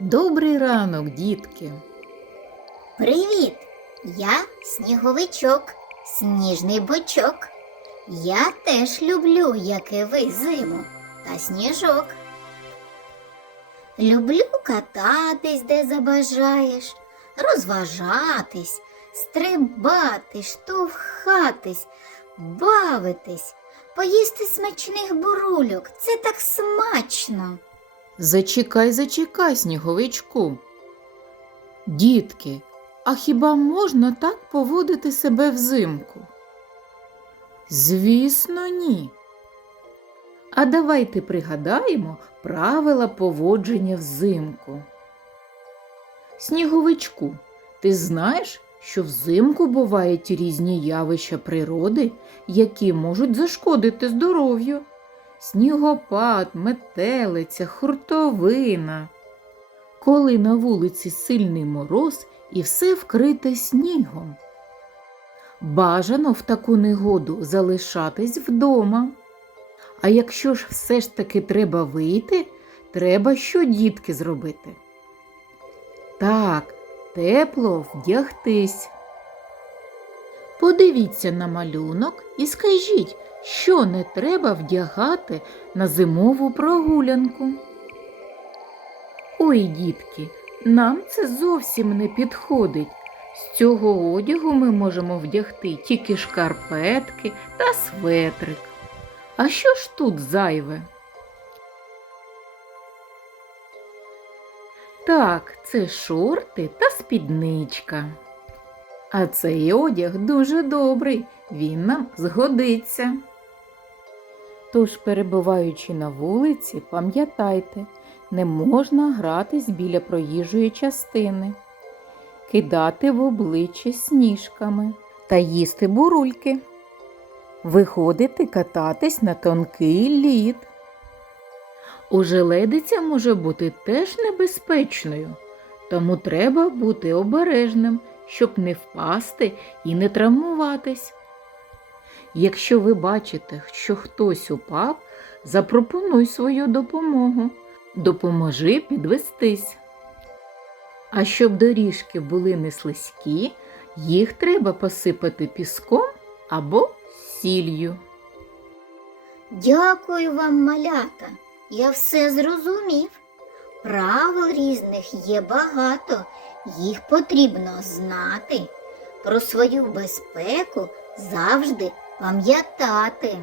Добрий ранок, дітки. Привіт! Я сніговичок, сніжний бичок. Я теж люблю, як і ви, зиму та сніжок. Люблю кататись, де забажаєш, розважатись, стрибати, штовхатись, бавитись, поїсти смачних бурульок. Це так смачно. Зачекай, зачекай, сніговичку. Дітки, а хіба можна так поводити себе взимку? Звісно, ні. А давайте пригадаємо правила поводження взимку. Сніговичку, ти знаєш, що взимку бувають різні явища природи, які можуть зашкодити здоров'ю. Снігопад, метелиця, хуртовина. Коли на вулиці сильний мороз і все вкрите снігом. Бажано в таку негоду залишатись вдома. А якщо ж все ж таки треба вийти, треба що дітки зробити? Так, тепло вдягтись. Подивіться на малюнок і скажіть, що не треба вдягати на зимову прогулянку. Ой, дітки, нам це зовсім не підходить. З цього одягу ми можемо вдягти тільки шкарпетки та светрик. А що ж тут зайве? Так, це шорти та спідничка. А цей одяг дуже добрий, він нам згодиться. Тож, перебуваючи на вулиці, пам'ятайте, не можна гратись біля проїжджої частини, кидати в обличчя сніжками та їсти бурульки, виходити кататись на тонкий лід. Ожеледиця може бути теж небезпечною, тому треба бути обережним, щоб не впасти і не травмуватись. Якщо ви бачите, що хтось упав, запропонуй свою допомогу. Допоможи підвестись. А щоб доріжки були не слизькі, їх треба посипати піском або сіллю. Дякую вам, малята. Я все зрозумів. Правил різних є багато, їх потрібно знати. Про свою безпеку завжди пам'ятати.